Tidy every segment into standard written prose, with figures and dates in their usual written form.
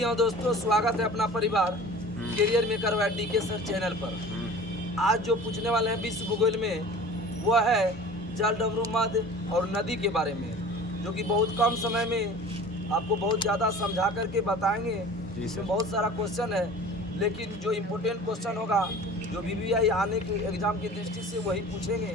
जी हाँ दोस्तों, स्वागत है अपना परिवार कैरियर मेकर डी के सर चैनल पर। आज जो पूछने वाले हैं विश्व भूगोल में वो है जल डमरू मद और नदी के बारे में, जो कि बहुत कम समय में आपको बहुत ज़्यादा समझा करके बताएंगे। इसमें बहुत सारा क्वेश्चन है, लेकिन जो इम्पोर्टेंट क्वेश्चन होगा जो BBI आने के एग्ज़ाम की दृष्टि से वही पूछेंगे।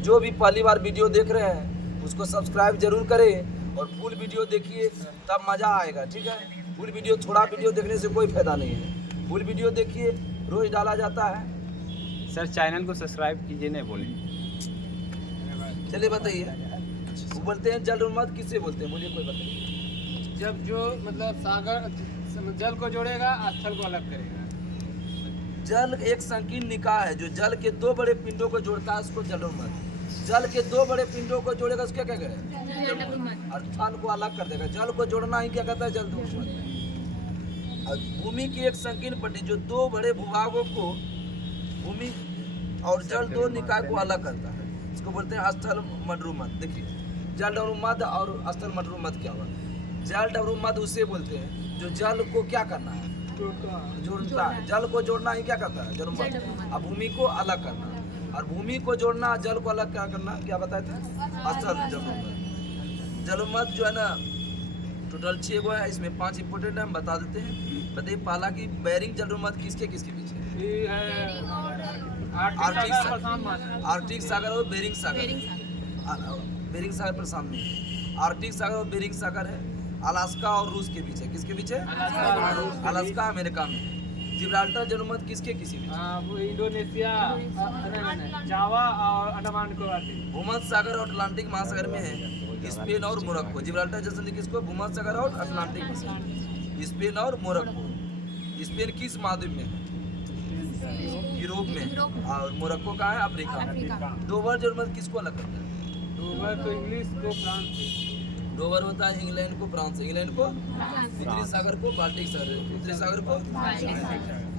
जो भी पहली बार वीडियो देख रहे हैं उसको सब्सक्राइब जरूर करें और फुल वीडियो देखिए, तब मज़ा आएगा। ठीक है, फुल वीडियो, थोड़ा वीडियो देखने से कोई फायदा नहीं है। फुल वीडियो देखिए, रोज डाला जाता है। सर चैनल को सब्सक्राइब कीजिए, नहीं बोले। चलिए बताइए, वो बोलते हैं जल उन्माद किसे बोलते हैं, बोलिए कोई बताइए। जब जो मतलब सागर जल को जोड़ेगा, स्थल को अलग करेगा। जल एक संकीर्ण निकाय है जो जल के दो बड़े पिंडों को जोड़ता है, उसको जल उन्माद। जल के दो बड़े पिंडों को जोड़ेगा, उसको क्या करेगा? और स्थल को अलग कर देगा। जल को जोड़ना ही क्या कहता है? जल उन्माद। और भूमि की एक संकीर्ण पट्टी जो दो बड़े भूभागों को, भूमि और जल दो निकाय को अलग करता है, इसको बोलते हैं स्थल मडरूमत। देखिए, जल डमरूमत और स्थल मडरूमत क्या हुआ? जल डमरूमत उसे बोलते हैं जो जल को क्या करना है? जोड़ता है। जल को जोड़ना ही क्या करता है? जलमत। और भूमि को अलग करना, और भूमि को जोड़ना, जल को अलग क्या करना, क्या बताए थे? स्थल जलमत। जलमत जो है ना, टोटल 6 गो है, इसमें 5 इंपोर्टेंट है, हम बता देते हैं। बताइए पहला की बेरिंग जलमत किसके किसके पीछे? आर्कटिक सागर और बेरिंग सागर। बेरिंग सागर प्रशांत में, आर्कटिक सागर और बेरिंग सागर है। अलास्का और रूस के बीच है। किसके बीच है? अलास्का अमेरिका में। जिब्राल्टर जलमत किसके किसी बीच? वो इंडोनेशिया, जावा और अंडमान निकोबार। भूमध्य सागर और अटलांटिक महासागर में है स्पेन और मोरक्को। जिब्राल्टर जैसे किसको? भूमध्य सागर और अटलांटिक महासागर, स्पेन और मोरक्को। स्पेन किस महाद्वीप में है? यूरोप में। और मोरक्को का है अफ्रीका। डोवर जलमत किसको अलग करता है? डोवर तो इंग्लिश को फ्रांस। डोवर होता है इंग्लैंड को फ्रांस से, इंग्लैंड को उत्तरी सागर को बाल्टिक सागर, उत्तरी सागर को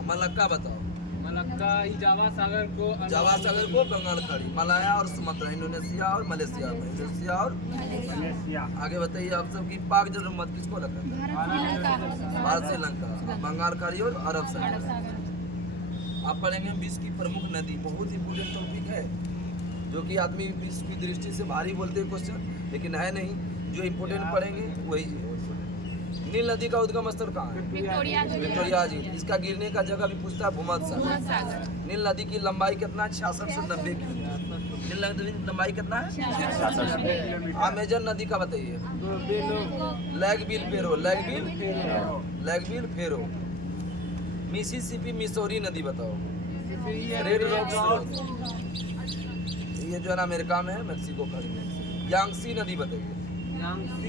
मलक्का। बताओ। मलक्का जावा सागर को, जावा सागर को बंगाल खाड़ी, मलाया और सुमात्रा, इंडोनेशिया और मलेशिया। इंडोनेशिया और आगे बताइए आप सब की पाक जलमत किसको अलग करता है? भारत, श्रीलंका, बंगाल खाड़ी और अरब सागर। आप पढ़ेंगे विश्व की प्रमुख नदी, बहुत इंपोर्टेंट टॉपिक है, जो कि आदमी विश्व की दृष्टि से भारी बोलते हैं क्वेश्चन, लेकिन है नहीं। जो इम्पोर्टेंट पढ़ेंगे वही। नील नदी का उद्गम स्थल कहाँ है? विक्टोरिया झील। इसका गिरने का जगह भी पूछता है, भूमध्य सागर। नील नदी की लंबाई कितना है? 66 से 90 किलोमीटर। नील नदी की लंबाई कितना है? अमेजन नदी का बताइए। लैगविल फेरो, लैगविल फेरो। मिसिसिपी मिसौरी नदी बताओ। रेड रॉक स्रोत, ये जो है ना अमेरिका में है, मेक्सिको खाड़ी में। यांगसी नदी बताइए।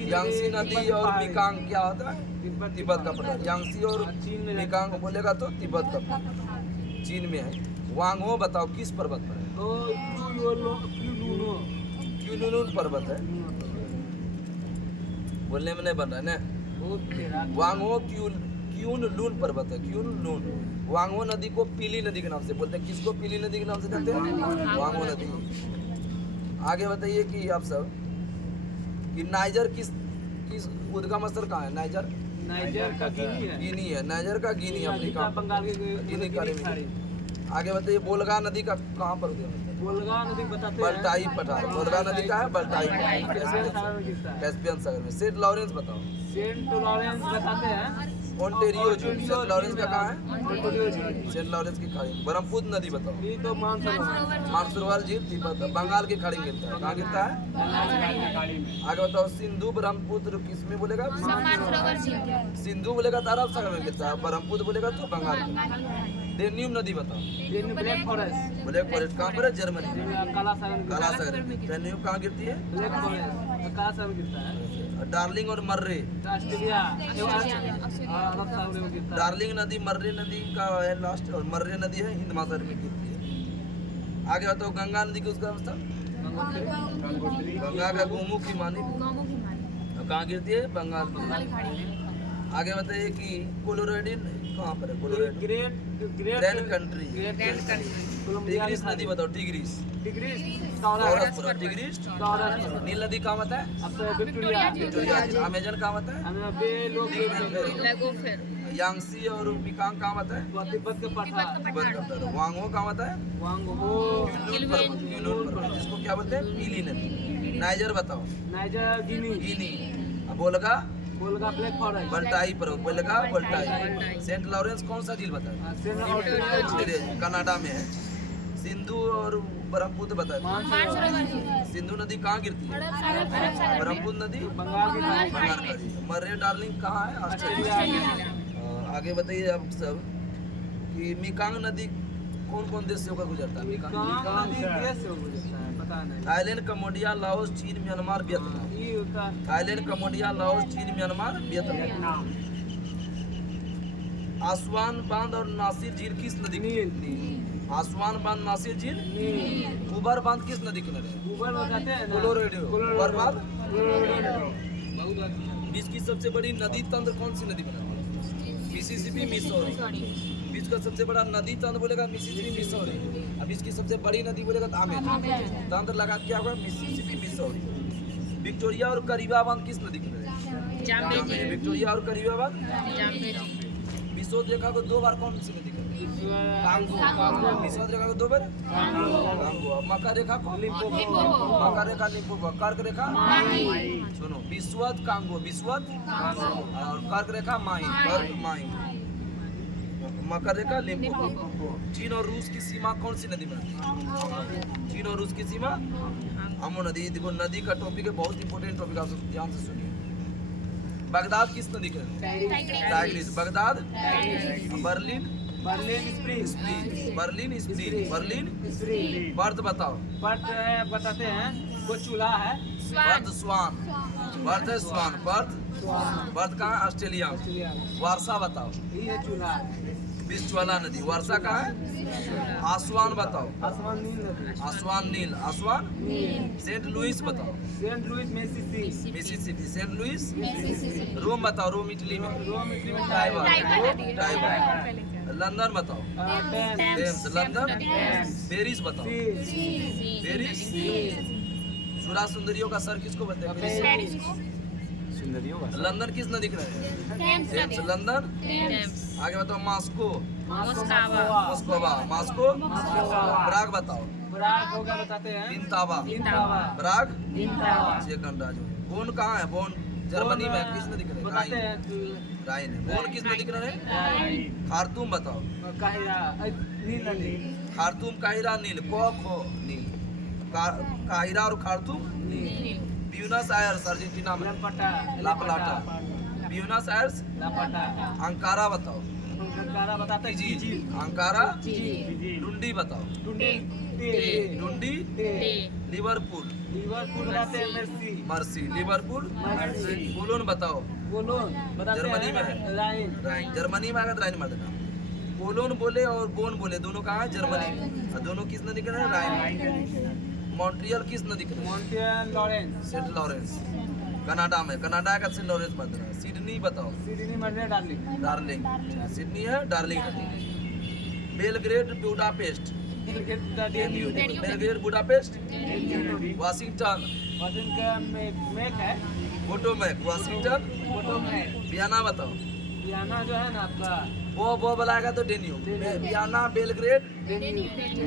यांगसी नदी और मिकांग क्या होता है? तिब्बत का पठार। यांगसी और मिकांग बोलेगा तो तिब्बत का पठार, चीन में है। वांगहो बताओ किस पर्वत पर है? क्यूलुन पर्वत है, बोलने में नहीं बन रहा है ना। वांगहो क्यूलुन पर्वत है, क्यूलुन। वांगहो नदी को पीली नदी के नाम से बोलते हैं। किसको पीली नदी के नाम से जानते हैं? वांगहो नदी। आगे बताइए कि आप सब कि नाइजर किस उद्गम स्थल कहाँ है? नाइजर का गिनी है। नाइजर का गिनी, अफ्रीका, बंगाल के गिनी खाड़ी में। आगे बताइए बोलगा नदी का कहाँ पर उद्गम? बोलगा नदी बताते हैं, बल्टाई पठार। बोलगा नदी का है बल्टाई, कैस्पियन सागर में। सेंट लॉरेंस बताओ। सेंट लॉरेंस बताते हैं, ओंटेरियो झील। सेंट लॉरेंस का कहाँ है? सेंट लॉरेंस की खाड़ी। ब्रह्मपुत्र नदी बताओ। ये तो मानसरोवर झील तिब्बत, बंगाल की खाड़ी में गिरता है। कहाँ गिरता है? आगे बताओ। सिंधु ब्रह्मपुत्र किस में बोलेगा? सिंधु बोलेगा तो अरब सागर में गिरता है, ब्रह्मपुत्र बोलेगा तो बंगाल में। डेन्यूब नदी बताओ। Black forest. ब्लैक फॉरेस्ट कहाँ पर है? जर्मनी। काला सागर में। डेन्यूब कहाँ गिरती है? ब्लैक फॉरेस्ट काला सागर गिरता है। डार्लिंग और मर्रे, ऑस्ट्रेलिया, अरब सागर में गिरता है। डार्लिंग नदी मर्रे नदी का है लास्ट, और मर्रे नदी है हिंद महासागर में गिरती है। आगे बताओ गंगा नदी की उसका अवस्था। गंगा का गोमुखी मानी कहाँ गिरती है? बंगाल में। आगे बताइए कि कोलोराडो कहाँ पर है? Colorado great grand country. Great Columbia Tigris नदी बताओ। टिग्रिस डिग्री टॉरस पर टिग्रिस। नील नदी कहाँ होता है? अब विक्टोरिया विक्टोरिया जी। अमेजन कहाँ होता है? हमें बे लोग यांगसी और मिकांग कहाँ होता है? तिब्बत के पठार तिब्बत का उत्तर। वांगो कहाँ होता है? वांगो यूनून पर्वत, जिसको क्या बोलते हैं? पीली नदी। नाइजर बताओ। नाइजर गिनी गिनी। बोलगा बोलगा ब्लैक फॉरेस्ट बल्टाई पर्वत। बोलगा बल्टाई। सेंट लॉरेंस कौन सा झील बताए? कनाडा में है। सिंधु और ब्रह्मपुत्र बताए। सिंधु नदी कहाँ गिरती है? ब्रह्मपुत्र नदी बंगाल की खाड़ी बंगाल खाड़ी। मर्रे डार्लिंग कहाँ है? ऑस्ट्रेलिया। आगे बताइए आप सब कि मिकांग नदी कौन कौन देश से होकर गुजरता है? मिकांग नदी देश से गुजरता है पता नहीं थाईलैंड, कम्बोडिया, लाओस, चीन, म्यांमार, वियतनाम। ये होता थाईलैंड, कम्बोडिया, लाओस, चीन, म्यांमार, वियतनाम। आसवान बांध और नासिर झील किस नदी की? आसवान बांध, नासिर झील। उबर बांध किस नदी किनारे है? गूगल बताते हैं ना कोलोराडो। उबर बांध कोलोराडो विश्व की सबसे बड़ी नदी तंत्र कौन सी नदी बनाती है? Mississippi, Missouri. विश्व का सबसे बड़ा नदी तंत्र बोलेगा मिसिसिपी, मिसौरी। अब इसकी सबसे बड़ी नदी बोलेगा तो अमेजन। तंत्र लगा क्या होगा? Mississippi, Missouri. विक्टोरिया और करीबा बांध किस नदी किनारे है? विक्टोरिया और करीबा बांध। विषुवत रेखा को 2 बार कौन सी नदी किनारे? विषुवत रेखा को 2 बार कांगो। मकर रेखा को मकर रेखा लिम्पोपो। कर्क रेखा सुनो, विषुवत कांगो, विषुवत और कर्क रेखा माही, कर्क माही। मकर रेखा लिम्पोपो। चीन और रूस की सीमा कौन सी नदी में? चीन और रूस की सीमा अमो नदी। देखो नदी का टॉपिक है, बहुत इंपॉर्टेंट टॉपिक, आप सब ध्यान से सुनिए। बगदाद किस नदी का? Tigris. Baghdad. Berlin Berlin spleen. Berlin birth बताओ। बर्थ बताते हैं वो चूल्हा है बर्थ स्वान। बर्थ है स्वान। बर्थ कहाँ है? ऑस्ट्रेलिया। वारसा बताओ। ये चूल्हा बिस्वाला नदी। वारसा कहाँ है? आसवान बताओ। आसमान नील नदी आसवान नील। आसवान सेंट लुइस बताओ। Saint Louis Mississippi. Saint Louis. Rome बताओ। रोम इटली में। रोम इटली में टाइवान। लंदन बताओ। टेम्स। लंदन। पेरिस बताओ। पेरिस। सुरा सुंदरियों का सर किसको बोलते हैं? सुंदरियों का लंदन किस नदी किनारे है? टेम्स। लंदन। आगे बताओ। मॉस्को। मॉस्कोवा। मॉस्को। प्राग बताओ। प्राग होगा बताते हैं विंतावा। प्राग। सेकंड राज्य। बोन कहाँ है? बोन जर्मनी में। किस नदी किनारे? बताते हैं राइन है। बोन किस नदी किनारे? खार्तूम बताओ। काहिरा नील नदी खार्तूम, काहिरा, नील। खो नील। काहिरा और खार्तूम नील। ब्यूनस आयर्स अर्जेंटीना में। La Plata. Buenos Aires. Ankara बताओ। अंकारा बताते हैं जी। अंकारा। डुंडी बताओ। डुंडी। लिवरपूल बताते हैं मर्सी। लिवरपूल। कोलोन बताओ। जर्मनी में है। राइन। जर्मनी में आएगा तो राइन मार देना। कोलोन बोले और बोन बोले दोनों कहाँ है? जर्मनी। और दोनों किस नदी के? राइन। मॉन्ट्रियल किस नदी के? Saint Lawrence. कनाडा में। कनाडा का सेंट लॉरेंस मार देना। सिडनी बताओ। डार्लिंग। सिडनी है डार्लिंग नदी। Belgrade, Budapest. Belgrade, Budapest. Washington. Potomac. Washington. Vienna बताओ। वियना जो है ना आपका वो बुलाएगा तो डेन्यू। वियना, बेलग्रेड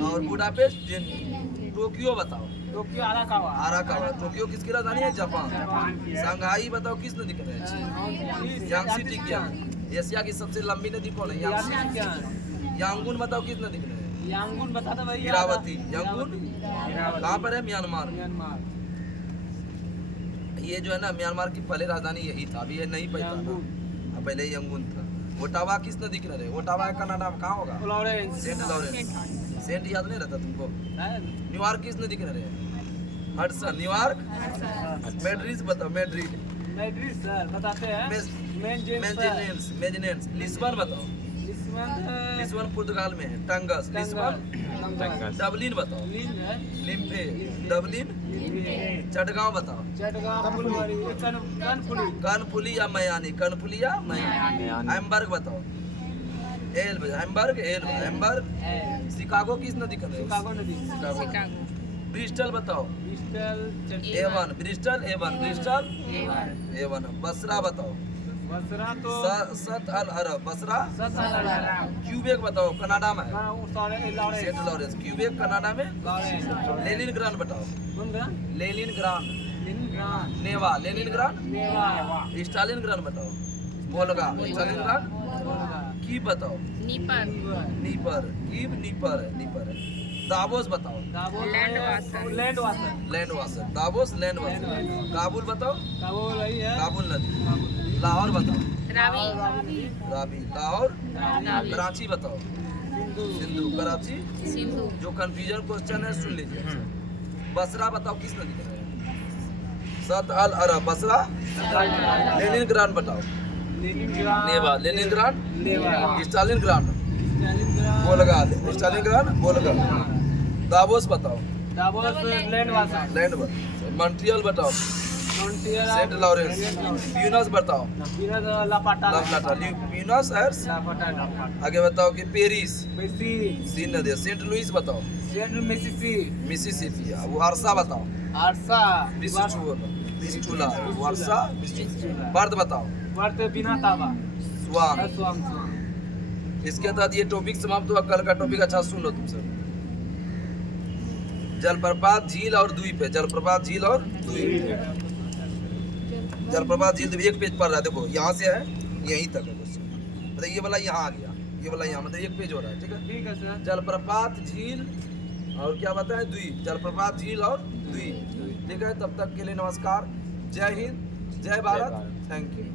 और बुडापेस्ट डेन्यू। टोक्यो बताओ। Tokyo Arakawa. टोक्यो किसकी राजधानी है? जापान। शंघाई बताओ किस नदी का है? यांगसी टिकियांग। एशिया की सबसे लंबी नदी कौन है? यांगून बताओ किस नदी का है? यांगून बताता भाई इरावती। यांगून कहाँ पर है? म्यांमार। ये जो है ना म्यांमार की पहले राजधानी यही था, अभी ये नहीं पहचाना। पहले यंगून था। ओटावा किस नदी किनारे? ओटावा कनाडा में कहाँ होगा? Saint Lawrence. सेंट याद नहीं रहता तुमको? न्यूयॉर्क किस नदी किनारे है? हडसन। न्यूयॉर्क। मैड्रिड बताओ। मैड्रिड सर बताते हैं मेजनेंस। लिस्बन बताओ। लिस्बन पुर्तगाल में है। टंगस। लिस्बन। डबलिन बताओ। लिम्फे। डबलिन। चटगांव बताओ। चटगांव फुलवारी कनफुली कनफुली या मयानी, कनफुली या मयानी। हैम्बर्ग बताओ। Elbe Hamburg, Hamburg. शिकागो किस नदी का नाम? शिकागो नदी शिकागो। ब्रिस्टल बताओ। Bristol Avon, Bristol Avon, Bristol Avon. Basra बताओ। बसरा तो सत अल अरब, बसरा। सत अरब। क्यूबेक बताओ, कनाडा में है। Lawrence Saint Lawrence. Quebec Canada में। लॉरेंस लेनिनग्राड बताओ। कौन गा Leningrad. Leningrad Neva, Leningrad. Neva Stalingrad बताओ। Volga, Stalingrad. की बताओ। Dnieper Dnieper, Kiev, Dnieper, Dnieper. Davos बताओ। Land water Landwasser, Davos Landwasser. Kabul बताओ। काबुल वही है काबुल नदी। लाहौर बताओ। रावी रावी, लाहौर। रावी कराची बताओ। सिंधु, कराची। सिंधु जो कंफ्यूजन क्वेश्चन है सुन लीजिए। बसरा बताओ किस नदी का है? Shatt al Arab, Basra. Leningrad बताओ। Leningrad Neva, Leningrad. Neva Stalingrad, Stalingrad Volga, Stalingrad, Volga. Davos बताओ। Davos land water land Montreal बताओ। Frontier Saint Lawrence. ब्यूनस बताओ। La Plata La Plata, Buenos Aires. La Plata आगे बताओ कि पेरिस। मेसी सी नदी। सेंट लुइस बताओ। Saint Mississippi Mississippi. वारसा बताओ। आरसा विस्चुला, वारसा, विस्चुला। बर्द बताओ। वर्त बिना ताबा स्वान। स्वाम इसके तहत ये टॉपिक समाप्त हुआ। कल का टॉपिक अच्छा सुन लो तुम सब। जलप्रपात, झील और द्वीप है। जलप्रपात, झील और द्वीप। जलप्रपात, झील एक पेज पढ़ रहा है। देखो यहाँ से है यहीं तक है क्वेश्चन। मतलब ये वाला यहाँ आ गया, ये वाला यहाँ, मतलब एक पेज हो रहा है। ठीक है। ठीक है सर जलप्रपात, झील और क्या बताएं, द्वीप। जलप्रपात, झील और द्वीप। ठीक है। तब तक के लिए नमस्कार। जय हिंद, जय भारत। Thank you.